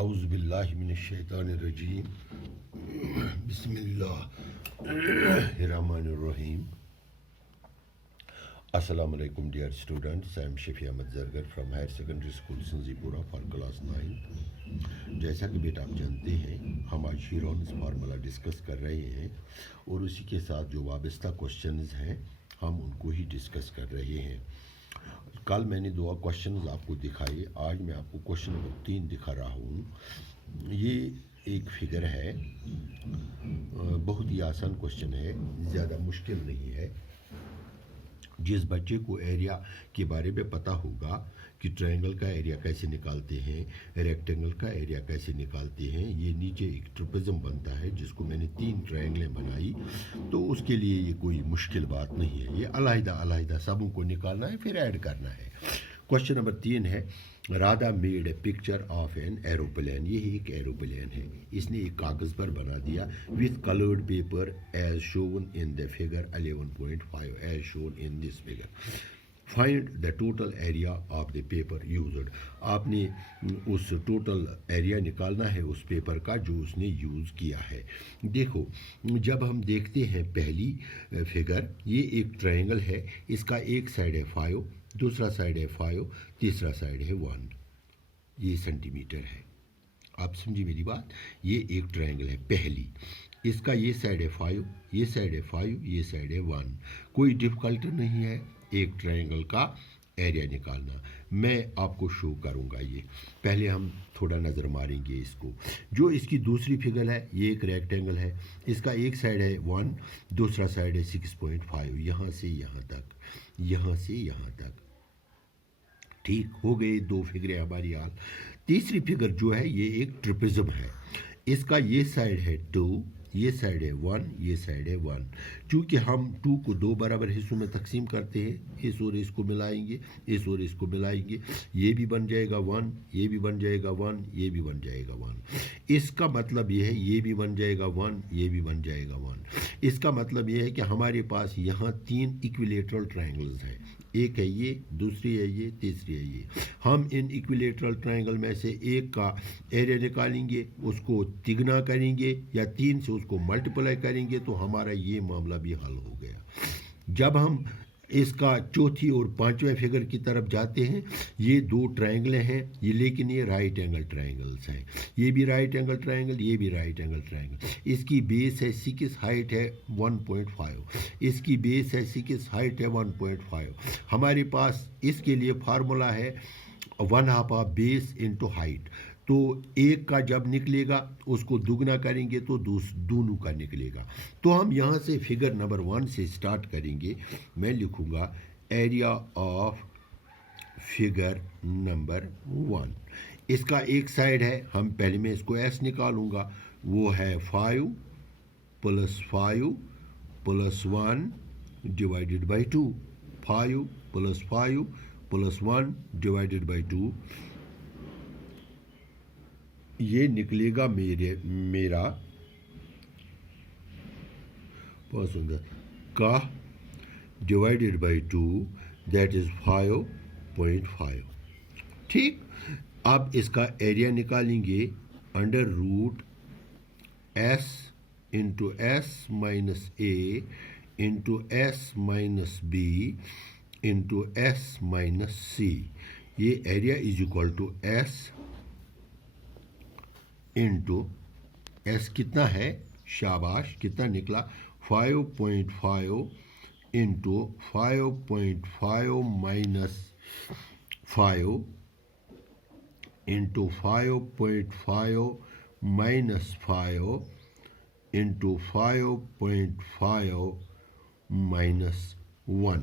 औज़ु बिल्लाहि मिनश्शैतानिर्रजीम बिस्मिल्लाहिर्रहमानिर्रहीम. Assalamu alaikum dear students. I am Shafi Ahmed Zargar from Higher Secondary School Sinzipura for class 9. जैसा कि बेटा आप जानते हैं हम आज शीरोन्स फार्मूला डिस्कस कर रहे हैं और उसी के साथ जो वाबस्ता क्वेश्चंस हैं हम उनको ही डिस्कस कर रहे हैं. कल मैंने 2 क्वेश्चंस आपको दिखाए, आज मैं आपको क्वेश्चन नंबर 3 दिखा रहा हूँ. ये एक फिगर है, बहुत ही आसान क्वेश्चन है, ज़्यादा मुश्किल नहीं है. जिस बच्चे को एरिया के बारे में पता होगा कि ट्रायंगल का एरिया कैसे निकालते हैं, रेक्टेंगल का एरिया कैसे निकालते हैं, ये नीचे एक ट्रिपज़म बनता है जिसको मैंने 3 ट्रायंगलें बनाई, तो उसके लिए ये कोई मुश्किल बात नहीं है. ये अलग-अलग सबों को निकालना है, फिर ऐड करना है. क्वेश्चन नंबर 3 है, Radha made a picture of an aeroplane. ये एक एरोप्लेन है, इसने एक कागज़ पर बना दिया with coloured paper as shown in the figure 11.5 as shown in this figure. Find the total area of the paper used. आपने उस टोटल एरिया निकालना है उस पेपर का जो उसने यूज़ किया है. देखो, जब हम देखते हैं पहली फिगर, ये एक ट्रायंगल है, इसका एक साइड है 5, दूसरा साइड है 5, तीसरा साइड है 1. ये सेंटीमीटर है. आप समझिए मेरी बात. ये एक ट्रायंगल है पहली, इसका ये साइड है 5, ये साइड है 5, ये साइड है 1. कोई डिफ़िकल्टी नहीं है एक ट्रायंगल का एरिया निकालना. मैं आपको शो करूंगा. ये पहले हम थोड़ा नज़र मारेंगे इसको. जो इसकी दूसरी फिगर है, ये एक रेक्टेंगल है, इसका एक साइड है 1, दूसरा साइड है 6.5, यहाँ से यहाँ तक, यहाँ से यहाँ तक. ठीक हो गए 2 फिगरें हमारी हाल. तीसरी फिगर जो है ये एक ट्रिपज़म है, इसका ये साइड है 2, ये साइड है 1, ये साइड है 1. चूँकि हम 2 को 2 बराबर हिस्सों में तकसीम करते हैं, इस और इसको मिलाएंगे, इस और इसको मिलाएंगे, ये भी बन जाएगा 1, ये भी बन जाएगा 1, ये भी बन जाएगा 1. इसका मतलब ये है ये भी बन जाएगा 1, ये भी बन जाएगा 1. इसका मतलब ये है कि हमारे पास यहाँ 3 इक्विलेटरल ट्रायंगल्स हैं. एक है ये, दूसरी है ये, तीसरी है ये. हम इन इक्विलेटरल ट्रायंगल में से एक का एरिया निकालेंगे, उसको तिगुना करेंगे या 3 से उसको मल्टीप्लाई करेंगे, तो हमारा ये मामला भी हल हो गया. जब हम इसका चौथी और 5वें फिगर की तरफ जाते हैं, ये 2 ट्रायंगल हैं, ये लेकिन ये राइट एंगल ट्रायंगल्स हैं. ये भी राइट एंगल ट्रायंगल, ये भी राइट एंगल ट्रायंगल. इसकी बेस है 6, हाइट है 1.5. इसकी बेस है 6, हाइट है 1.5. हमारे पास इसके लिए फार्मूला है 1/2 ऑफ बेस इंटू हाइट. तो एक का जब निकलेगा उसको दुगना करेंगे तो दोनों का निकलेगा. तो हम यहाँ से फिगर नंबर 1 से स्टार्ट करेंगे. मैं लिखूँगा एरिया ऑफ फिगर नंबर 1. इसका एक साइड है, हम पहले में इसको एस निकालूँगा, वो है 5 + 5 + 1 डिवाइडेड बाई 2. 5 + 5 + 1 divided by 2. ये निकलेगा मेरा पसंद का डिवाइडेड बाई 2, दैट इज़ 5.5. ठीक. अब इसका एरिया निकालेंगे under root s into s minus a into s minus b into s minus c. ये area is equal to s into s कितना है, शाबाश, कितना निकला 5.5 into 5.5 minus 5 into 5.5 minus 5 into 5.5 minus 1.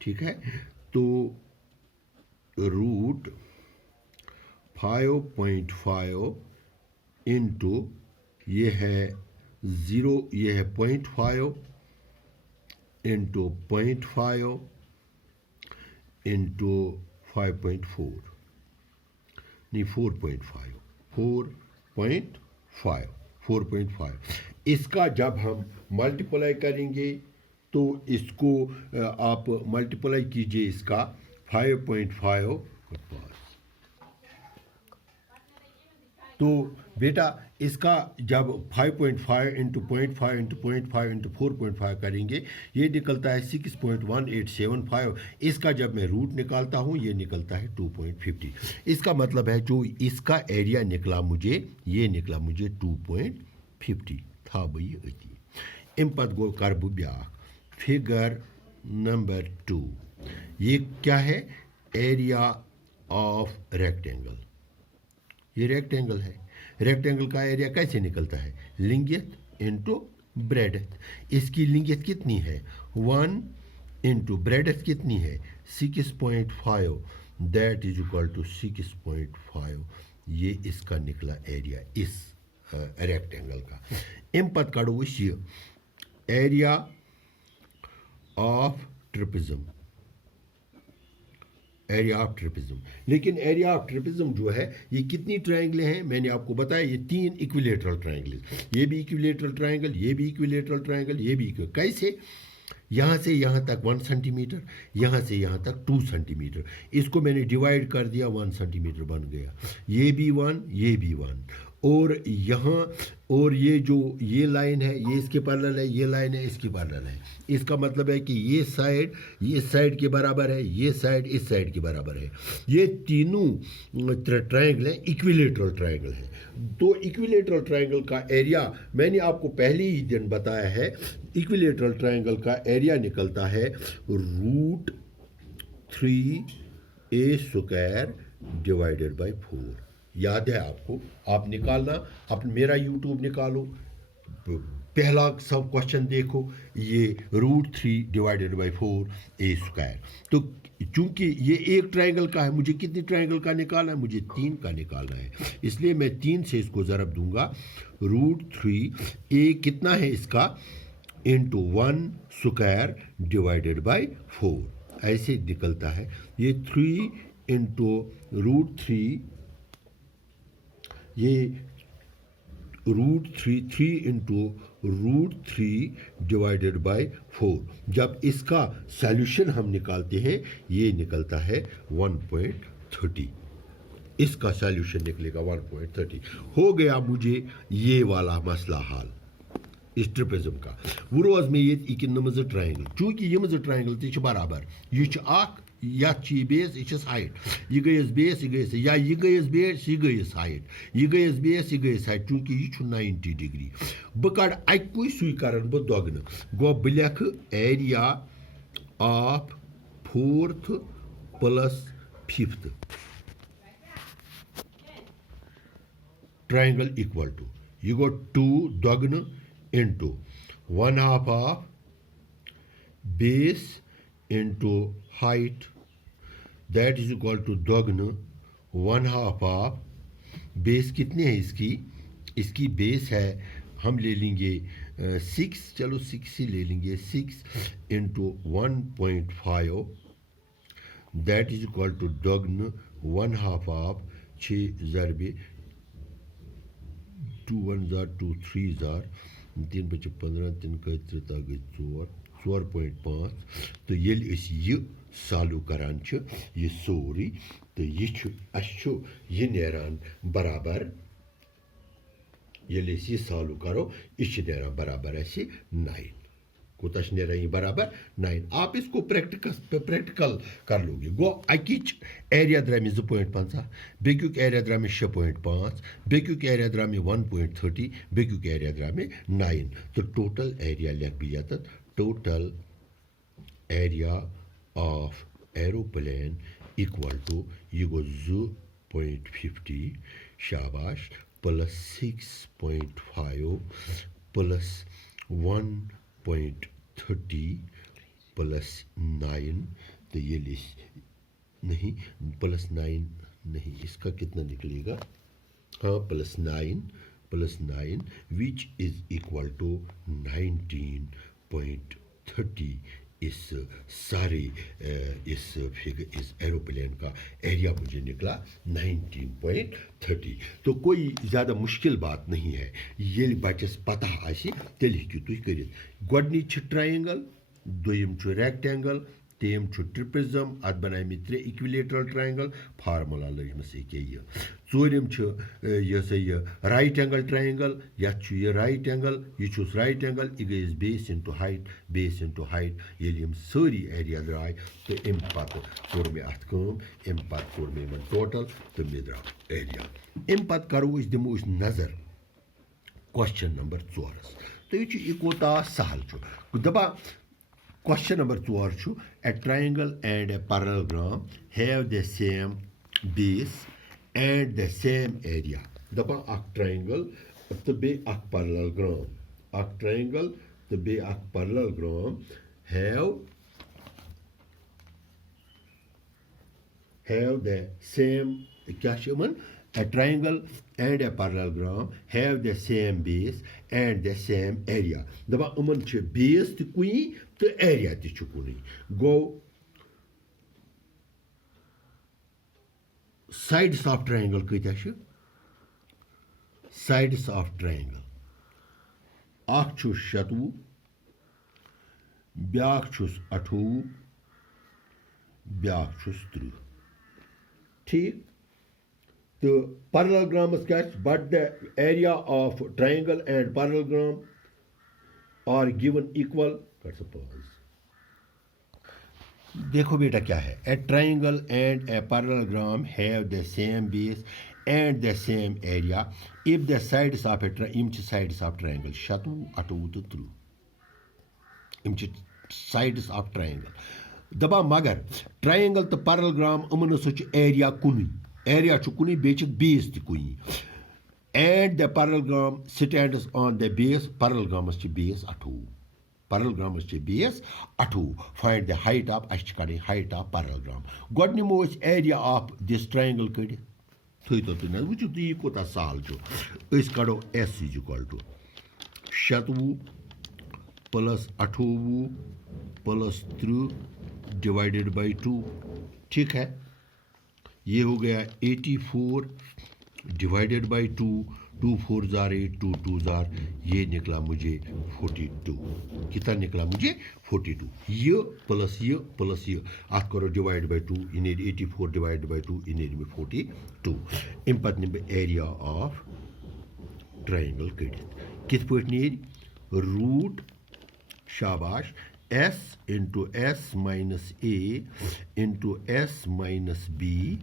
ठीक है. तो रूट 5.5 इंटू ये है 0, ये है 0.5 इंटू 0.5 इंटू 5.4, नहीं 4.5. इसका जब हम मल्टीप्लाई करेंगे तो इसको आप मल्टीप्लाई कीजिए इसका 5.5 तो बेटा इसका जब 5.5 इंटू 0.5 इंटू 0.5 इंटू 4.5 करेंगे ये निकलता है 6.1875। इसका जब मैं रूट निकालता हूँ ये निकलता है 2.50। इसका मतलब है जो इसका एरिया निकला मुझे, ये निकला मुझे 2.50 था भाई अति। अम पत गो कर बह ब्या फिगर नंबर 2। ये क्या है? Area of rectangle. ये रेक्टेंगल है, रेक्टेंगल का एरिया कैसे निकलता है? लिंगियत इंटू ब्रेडथ। इसकी लिंगियत कितनी है? 1 इंटू ब्रेडथ कितनी है? 6.5, दैट इज इक्वल टू 6.5। ये इसका निकला एरिया इस रेक्टेंगल का। अम पत कड़ो ये एरिया ऑफ ट्रिपिज्म, एरिया ऑफ ट्रिपिज्म। लेकिन एरिया ऑफ ट्रिपिज्म जो है ये कितनी ट्रायंगल हैं? मैंने आपको बताया ये 3 इक्विलेटरल ट्रायंगल, ये भी इक्विलेटरल ट्रायंगल, ये भी इक्विलेटरल ट्रायंगल, ये भी कैसे? यहाँ से यहाँ तक 1 सेंटीमीटर, यहाँ से यहाँ तक 2 सेंटीमीटर। इसको मैंने डिवाइड कर दिया, 1 सेंटीमीटर बन गया। ये भी 1, ये भी 1। और यहाँ और ये जो ये लाइन है ये इसके पैरेलल है, ये लाइन है इसकी पैरेलल है। इसका मतलब है कि ये साइड इस साइड के बराबर है, ये साइड इस साइड के बराबर है। ये तीनों ट्रायंगल हैं, इक्विलेटरल ट्रायंगल हैं। तो इक्विलेटरल ट्रायंगल का एरिया मैंने आपको पहले ही दिन बताया है, इक्विलेटरल ट्रायंगल का एरिया निकलता है √3a² डिवाइडेड बाई 4। याद है आपको? आप निकालना, अपना मेरा यूट्यूब निकालो, पहला सब क्वेश्चन देखो, ये √3 डिवाइडेड बाई 4a²। तो चूंकि ये एक ट्रायंगल का है, मुझे कितनी ट्रायंगल का निकालना है? मुझे 3 का निकालना है। इसलिए मैं 3 से इसको ज़रब दूंगा। √3a कितना है इसका? इंटू 1² डिवाइडेड बाई 4, ऐसे निकलता है। ये 3 इंटू √3, ये √3 इंटू √3 डिवाइडेड बाई 4। जब इसका सॉल्यूशन हम निकालते हैं ये निकलता है 1.30। इसका सॉल्यूशन निकलेगा 1.30। हो गया मुझे ये वाला मसला हल इस ट्रिपिज्म का। वो रोज में ये ट्रायंगल, चूंकि ये ट्रायंगल ती बराबर, यह बेस यह हाइट, यह गई बेस यह गई, या यह गई बेस यह गई हाइट, यह गई बेस यह गई हाइट, चूंकि यह 90 डिग्री। बह कड़ अक्वै सुई कर बह दोगन गो बह लिख area of 4th + 5th triangle equal to, यह गो 2 दोगन into 1/2 of base into height, that is equal to दोगुना 1/2 ऑफ बेस। कितनी है इसकी? इसकी बेस है, हम ले लेंगे 6, चलो 6 ही ले लेंगे, 6 into 1.5, that is equal to दोगुना 1/2 ऑफ 6 ज़रबे 2 1 जार 2 3 जार 3 बचे 15, 3 गई 3 गई 4.5। तो ये सालू करान ये सोरी, तो ये नेरान बराबर, ये सालू करो यह नेरान बराबर 9। कोता नेरान ये बराबर 9। आप इसको प्रैक्टिकल कर लोगे। गो अकिच एरिया द्राय 2.50, बेक्युक एरिया द्राय 6.5, बेक्युक एरिया द्राय 1.30, बेक्युक एरिया द्राय 9। तो टोटल एरिया लिख भी total area of aeroplane equal to ये गो 2.50 शाबाश प्लस 6.5 प्लस 1.30 प्लस 9। तो ये नहीं प्लस 9 नहीं, इसका कितना निकलेगा? हाँ plus 9 which is equal to 19.30। इस सारे इस एरोप्लेन का एरिया मुझे निकला 19.30। तो कोई ज़्यादा मुश्किल बात नहीं है। ये बच्चस पता आसि तेल हेकु तुम करित। गोडनिच ट्रायंगल, दोयम रेक्टेंगल, تیم چھُ ٹرپزم ات بناے مٕتۍ 3 اِکوِلیٹرل ٹرٛاینگل فارمولا لٔجمٕژ ییٚکیٛاہ یہِ ژوٗرِم چھُ یہِ ہسا یہِ رایٹ اینگل ٹرٛاینگل یتھ چھُ یہِ رایٹ اینگل یہِ چھُس رایٹ اینگل یہِ گٔیَس بیس اِنٹو ہایٹ بیس اِنٹو ہایٹ ییٚلہِ یِم سٲری ایریا درٛاے تہٕ اَمہِ پتہٕ کوٚر مےٚ اتھ کٲم اَمہِ پتہٕ کوٚر مےٚ یِمن ٹوٹل تہٕ مےٚ درٛاو ایریا اَمہِ پتہٕ کرو أسۍ دِمو أسۍ نظر کوسچن نمبر 4 تہٕ یہِ کوتاہ سہل چھُ دپان کوسچن نمبر 4 چھُ a triangle and a parallelogram have the same base and the same area دپان اکھ ٹرٛاینگل تہٕ بیٚیہِ اکھ پیرالگرام اکھ ٹرٛاینگل تہٕ بیٚیہِ اکھ پیرالگرام ہیو دَ سیم کیٛاہ چھِ یِمن a triangle and a parallelogram have the same base and the same area دپان یِمن چھِ بیس تہِ کُنی تہٕ ایریا تہِ چھُ کُنی گوٚو سایڈس آف ٹرٛاینگل کۭتیاہ چھِ سایڈس آف ٹرٛاینگل اکھ چھُس 27 بیٛاکھ چھُس 28 بیٛاکھ چھُس 30 ٹھیٖک تہٕ پیرالگرامس کیٛاہ چھِ but the area of triangle and parallelogram are given equal دیکھو بیٹا کیا ہے a triangle and a parallelogram have the same base and the same area of the sides of اے یم چھِ سائڈس آف ٹرائنگل 27 28 تہٕ 30 یم چھِ sides of triangle دپان مگر ٹرائنگل تہٕ پیرالگرام یِمن ہسا چھُ ایریا کُنُے ایریا چھُ کُنُے بیٚیہِ چھِ بیس تہِ کُنی اینڈ دا پیرالگرام سٹینڈس آن دا بیس پیرالگرامس چھِ بیس 28 پیرالگرامس چھِ بیس 28 فایِنڈ دا ہایٹ آف اَسہِ چھِ کڑٕنۍ ہایٹ آف پیرالگرام گۄڈٕ نِمو أسۍ ایریا آف دِس ٹرٛاینگل کٔڑِتھ تھٲیتو تُہۍ نظر وٕچھِو تُہۍ یہِ کوٗتاہ سہل چھُ أسۍ کڑو S is equal to 27 plus 28 plus 30 divided by 2 ٹھیک ہے یہ ہو گیا 84 ڈیوائڈیڈ بائی 2 2 4 زار 8 2 2 زار یہ نکلا مجھے 42 کتنا نکلا مجھے 42 یہ پلس یہ ات کرو ڈیوائڈ بائی 2 یہ نیرِ 84 ڈیوائڈ بائی 2 یہ نیرِ مےٚ 42 امہِ پتہٕ نِمہٕ بہٕ ایریا آف ٹرٛاینگل کٔڑِتھ کِتھ پٲٹھۍ نیرِ روٗٹ شاباش S into S minus A into S minus B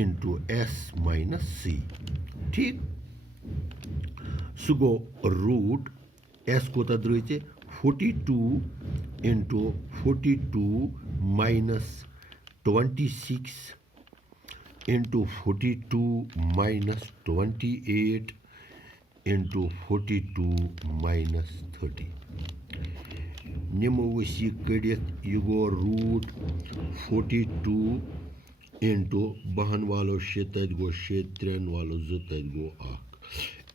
into S minus C ٹھیک سُہ گوٚو روٗٹ ایس کوتاہ درٛاے ژےٚ 42 انٹو 42 مائنس 26 انٹو 42 مائنس 28 انٹو 42 مائنس 30 نِمو أسۍ یہِ کٔڑِتھ یہِ گوٚو روٗٹ 42 انٹو 12 والو 6 تَتہِ گوٚو 6 3 والو 2 تَتہِ گوٚو 1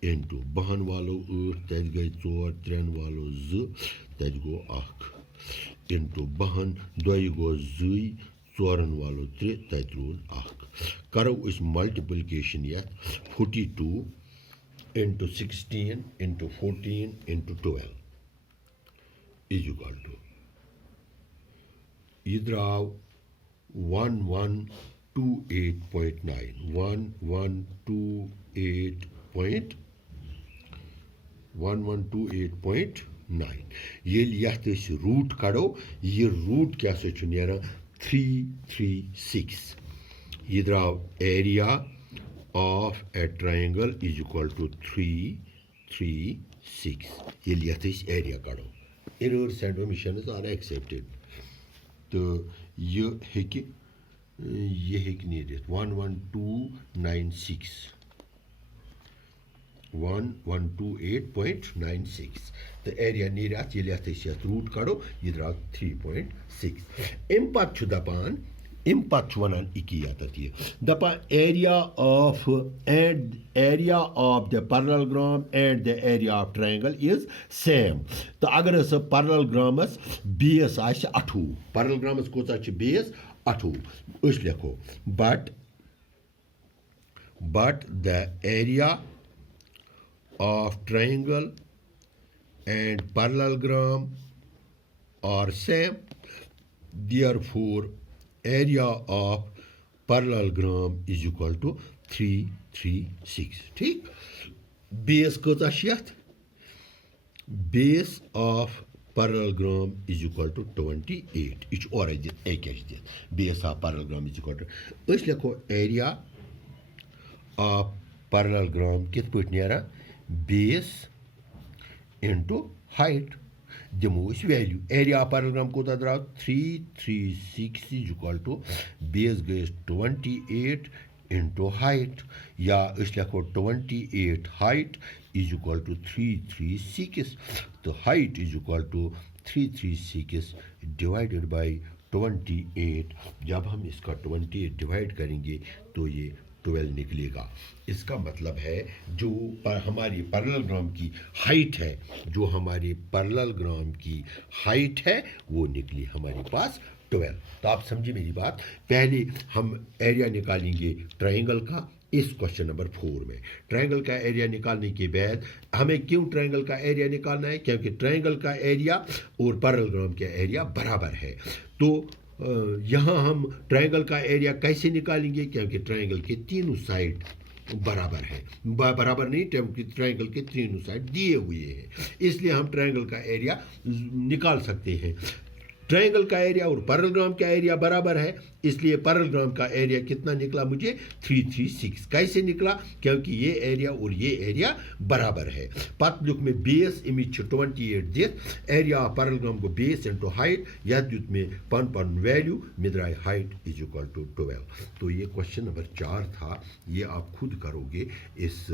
انٹو 12 والو 8 تَتہِ گٔے 4 3 والو 2 تَتہِ گوٚو 1 انٹو 12 2 گوٚو 2 4 والو 3 تَتہِ روٗد 1 کرو أسۍ ملٹِپلکیشن یتھ 42 into 16 into 14 into 12 is equal to یہ درٛاو 1128.9 1128.9 ییٚلہِ یتھ أسۍ روٗٹ کڑو یہِ روٗٹ کیٛاہ سا چھُ نیران 336 یہ درٛاو area of a triangle is equal to 336 ییٚلہِ یتھ أسۍ ایریا کڑو errors and omissions are accepted تہٕ یہِ ہیٚکہِ نیٖرِتھ 11296 1128.96 تہٕ ایریا نیرِ اتھ ییٚلہِ اتھ أسۍ یتھ روٗٹ کڑو یہِ درٛاو 3.6 امہِ پتہٕ چھُ دپان امہِ پتہٕ چھُ ونان یِکہِ یتتھ یہِ دپان area of the parallelogram and the area of triangle is same تہٕ اگر ہسا پیرالگرامس بیس آسہِ 28 پیرالگرامس کوٗتاہ چھِ بیس 28 أسۍ لیکھو but the area of triangle and parallelogram are same therefore area of parallelogram is equal to 336 ٹھیک بیس کۭژاہ چھِ یَتھ بیس of parallelogram is equal to 28 یہ چھُ اورَے دِتھ اے کیٛاہ چھِ دِتھ بیس of parallelogram is equal to أسۍ لیکھو area of parallelogram کِتھ پٲٹھۍ نیران بیس into height دِمو أسۍ ویلیوٗ ایریا آف parallelogram کوٗتاہ درٛاو 336 is equal to بیس گٔے أسۍ 28 into height یا أسۍ لیکھو 28 height is equal to 336 تو height is equal to 336 divided by 28 جب ہم اس کا 28 ڈیوائڈ کریں گے تو یہ 12 نکلے گا اس کا مطلب ہے جو ہماری parallelogram کی ہائٹ ہے جو ہماری parallelogram کی ہائٹ ہے وہ نکلی ہمارے پاس 12 تو آپ سمجھے میری بات پہلے ہم ایریا نکالیں گے ٹرائنگل کا اس کوشچن نمبر 4 میں ٹرائنگل کا ایریا نکالنے کے بعد ہمیں کیوں ٹرائنگل کا ایریا نکالنا ہے کیونکہ ٹرائنگل کا ایریا اور parallelogram کا ایریا برابر ہے تو یہاں ہم ٹرائنگل کا ایریا کیسے نکالیں گے کیونکہ ٹرائنگل کے تینوں سائڈ برابر ہے برابر نہیں ٹرائنگل کے تینوں سائڈ دیے ہوئے ہیں اس لیے ہم ٹرائنگل کا ایریا نکال سکتے ہیں ٹرائنگل کا ایریا اور parallelogram کا ایریا برابر ہے اس لیے parallelogram کا ایریا کتنا نکلا مجھے 336 کیسے نکلا کیونکہ یہ ایریا اور یہ ایریا برابر ہے پتہ لیوکھ میں بیس امچ 28 دِتھ ایریا آف parallelogram کو بیس انٹو ہائٹ یتھ دیُت میں پن ویلیو مےٚ درٛاے ہائٹ از اکول ٹو 12 تو یہ کوشچن نمبر 4 تھا یہ آپ خود کرو گے اس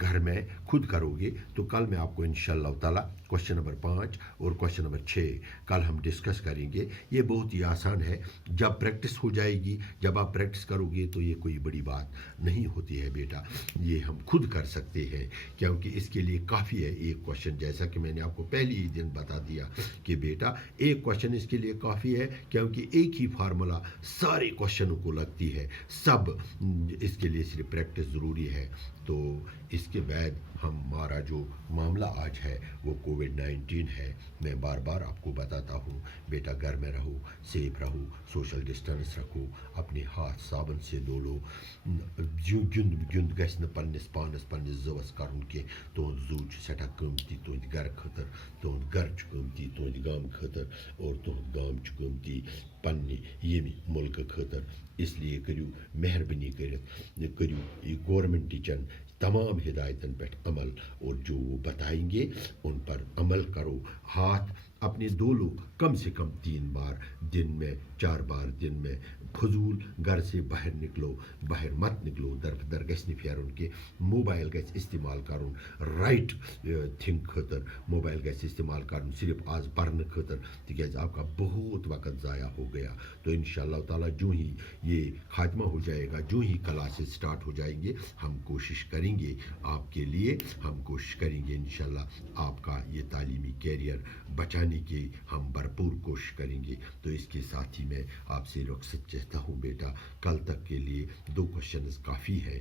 گھر میں خود کرو گے تو کل میں آپ کو انشاءاللہ تعالیٰ کوشچن نمبر 5 اور کوشچن نمبر 6 کل ہم ڈسکس کریں گے یہ بہت ہی آسان ہے جب پریکٹس ہو جائے گی جب آپ پریکٹس کرو گے تو یہ کوئی بڑی بات نہیں ہوتی ہے بیٹا یہ ہم خود کر سکتے ہیں کیونکہ اس کے لیے کافی ہے ایک کوشچن جیسا کہ میں نے آپ کو پہلے ہی دن بتا دیا کہ بیٹا ایک کوشچن اس کے لیے کافی ہے کیونکہ ایک ہی فارمولا سارے کوشچنوں کو لگتی ہے سب اس کے لیے صرف پریکٹس ضروری ہے تو اس کے بعد ہمارا جو معاملہ آج ہے وہ کووڈ-19 ہے میں بار بار آپ کو بتاتا ہوں بیٹا گھر میں رہو سیف رہو سوشل ڈسٹنس رکھو اپنے ہاتھ صابن سے دھو لو گند گژھِ نہٕ پننس پانس پننس زوس کرُن کینٛہہ تُہُنٛد زُو چھُ سٮ۪ٹھاہ قۭمتی تُہنٛدِ گرٕ خٲطرٕ تُہُنٛد گرٕ چھُ قۭمتی تُہنٛدِ گامہٕ خٲطرٕ اور تُہُنٛد گام چھُ قۭمتی پننہِ ییٚمہِ مُلکہٕ خٲطرٕ اس لیے کٔرِو مہربٲنی کٔرِتھ کٔرِو یہ گورنمنٹچن تمام ہدایتن پہ عمل اور جو وہ بتائیں گے ان پر عمل کرو ہاتھ اپنے دھو لو کم سے کم 3 بار دن میں 4 بار دن میں فضول گھر سے باہر نکلو باہر مت نکلو در گژھِ نہٕ پھیرُن کینٛہہ موبائل گژھِ استعمال کرُن رائٹ تھنگ خٲطر موبائل گژھِ استعمال کرُن صرف آز پرنہٕ خٲطر تِکیٛازِ آپ کا بہت وقت ضائع ہو گیا تو انشاءاللہ تعالیٰ جو ہی یہ خاتمہ ہو جائے گا جو ہی کلاسز اسٹارٹ ہو جائیں گے ہم کوشش کریں گے آپ کے لیے ہم کوشش کریں گے انشاءاللہ آپ کا یہ تعلیمی کیریئر بچانے کی ہم بھرپور کوشش کریں گے تو اس کے ساتھ ہی میں آپ سے رخصت چاہتا ہوں بیٹا کل تک کے لیے 2 کوشچنز کافی ہے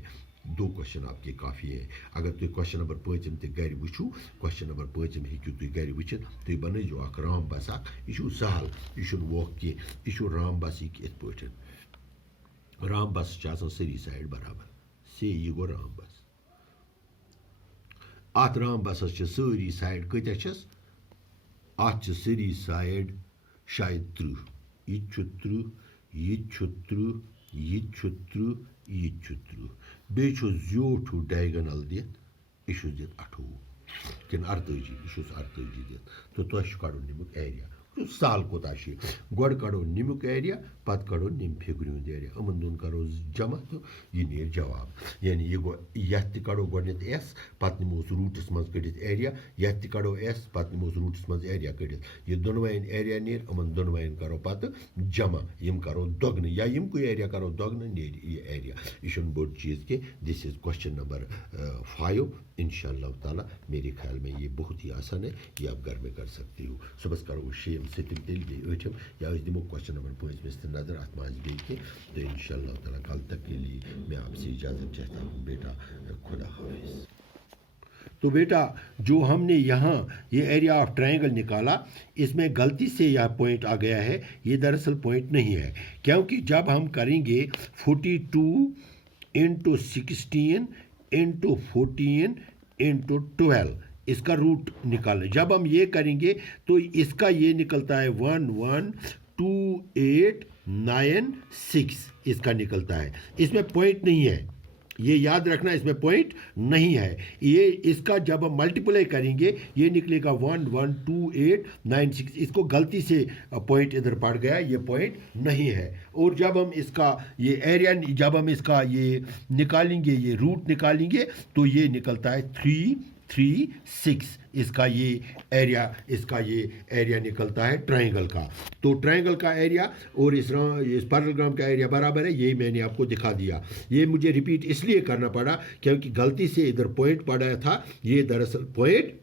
2 کوشچن آپ کے کافی ہیں اگر تُہۍ کوشچن نمبر 5 تہِ گھرِ وٕچھو کوشچن نمبر 5 ہیٚکِو تُہۍ گھرِ وٕچھِتھ تُہۍ بنٲیزیو اکھ رام بس اکھ یہِ چھُ سہل یہِ چھُنہٕ ووکھ کینٛہہ یہِ چھُ رام بس یہِ یِتھ پٲٹھۍ رام بس چھِ آسان سٲری سایڈ برابر یہِ گوٚو رام بس اتھ رام بسس چھِ سٲری سایڈ کۭتیاہ چھس اتھ چھِ سٲری سایڈ شاید 30 یہِ تہِ چھُ 30 یہِ تہِ چھُ 30 یہِ تہِ چھُ 30 یہِ تہِ چھُ 30 بیٚیہِ چھُس زیوٗٹھ ہیوٗ ڈایگنل دِتھ یہِ چھُس دِتھ 28 کِنہٕ 48 یہِ چھُس 48 دِتھ تہٕ تۄہہِ چھُ کڑُن امیُک ایریا سال کوتاہ چھُ گۄڈٕ کڑو نِمیُک ایریا پتہٕ کڑو نِمہِ فِگرِ ہُنٛد ایریا یِمن دۄن کرو جمع تہٕ یہِ نیرِ جواب یعنی یہِ گوٚو یتھ تہِ کڑو گۄڈٕنٮ۪تھ ایس پتہٕ نِموس روٗٹس منٛز کٔڑِتھ ایریا یتھ تہِ کڑو ایس پتہٕ نِموس روٗٹس منٛز ایریا کٔڑِتھ یہِ دۄنوَیَن ایریا نیرِ یِمن دۄنوَیَن کرو پتہٕ جمع یِم کرو دۄگنہٕ یا ییٚمکُے ایریا کرو دۄگنہٕ نیرِ یہِ ایریا یہِ چھُنہٕ بوٚڑ چیٖز کینٛہہ دِس از کوشچن نمبر 5 انشاءاللہ تعالیٰ میرے خیال میں یہ بہت ہی آسان ہے یہ آپ گھر میں کر سکتے ہو صبح کرو شیم ستم تیل بیٚیہِ ٲٹھم یا أسۍ دِمو کوشچن نمبر 5 تہِ نظر اتھ ما آسہِ بیٚیہِ کینٛہہ تو انشاءاللہ تعالیٰ کل تک کے لیے میں آپ سے اجازت چاہتا ہوں بیٹا خدا حافظ तो बेटा जो हमने यहाँ ये एरिया ऑफ ट्रायंगल निकाला, इसमें गलती से यह पॉइंट आ गया है, ये दरअसल पॉइंट नहीं है, क्योंकि जब हम करेंगे 42 इंटू 16 इंटू 14 इंटू 12, इसका रूट निकालें, जब हम ये करेंगे तो इसका ये निकलता है 1128996, इसका निकलता है, इसमें पॉइंट नहीं है, ये याद रखना, इसमें पॉइंट नहीं है। ये इसका जब हम मल्टीप्लाई करेंगे ये निकलेगा 1128996, इसको गलती से पॉइंट इधर पड़ गया, ये पॉइंट नहीं है। और जब हम इसका ये एरिया, जब हम इसका ये निकालेंगे, ये रूट निकालेंगे, तो ये निकलता है 336, इसका ये एरिया निकलता है ट्रायंगल का। तो ट्रायंगल का एरिया और इस पैरेललोग्राम का एरिया बराबर है, ये मैंने आपको दिखा दिया। ये मुझे रिपीट इसलिए करना पड़ा क्योंकि गलती से इधर पॉइंट पड़ा था, ये दरअसल पॉइंट,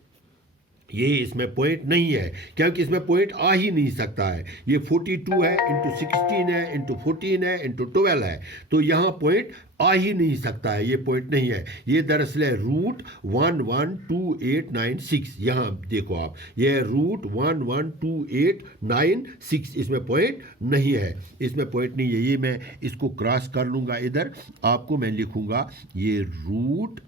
ये इसमें पॉइंट नहीं है, क्योंकि इसमें पॉइंट आ ही नहीं सकता है। ये 42 है इंटू 16 है इंटू 14 है इंटू 12 है, तो यहाँ पॉइंट आ ही नहीं सकता है, ये पॉइंट नहीं है। ये दरअसल है रूट 1128996, यहाँ देखो आप, ये रूट 1128996, इसमें पॉइंट नहीं है, इसमें पॉइंट नहीं है। ये मैं इसको क्रॉस कर लूँगा, इधर आपको मैं लिखूँगा ये रूट,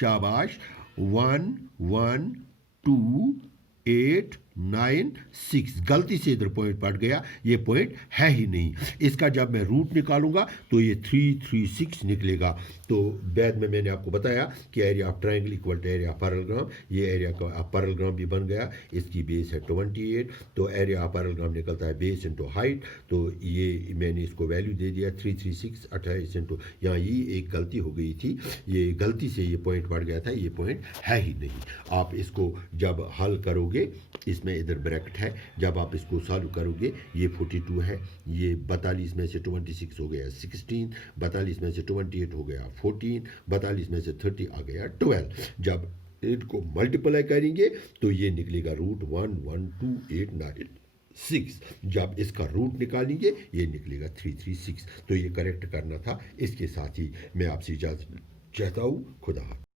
शाबाश, 1128996, गलती से इधर पॉइंट पड़ गया, ये पॉइंट है ही नहीं। इसका जब मैं रूट निकालूंगा तो ये 336 निकलेगा। तो बाद में मैंने आपको बताया कि area of triangle equal to area of parallelogram, ये एरिया का पैरेललोग्राम भी बन गया, इसकी बेस है 28, तो एरिया ऑफ पैरेललोग्राम निकलता है बेस इंटू हाइट, तो ये मैंने इसको वैल्यू दे दिया 336, 28 इंटू, यहाँ ये एक गलती हो गई थी, ये गलती से ये पॉइंट पड़ गया था, ये पॉइंट है ही नहीं। आप इसको जब हल करोगे, इसमें इधर ब्रैकेट है, जब आप इसको सॉल्व करोगे, ये 42 है, ये 42 में से 26 हो गया 16, 42 में से 28 हो गया 14, 42 में से 30 आ गया 12, जब इनको मल्टीप्लाई करेंगे तो ये निकलेगा रूट 1128996, जब इसका रूट निकालेंगे ये निकलेगा 336। तो ये करेक्ट करना था, इसके साथ ही मैं आपसे इजाज़त चाहता हूँ। खुदा हाफ़िज़।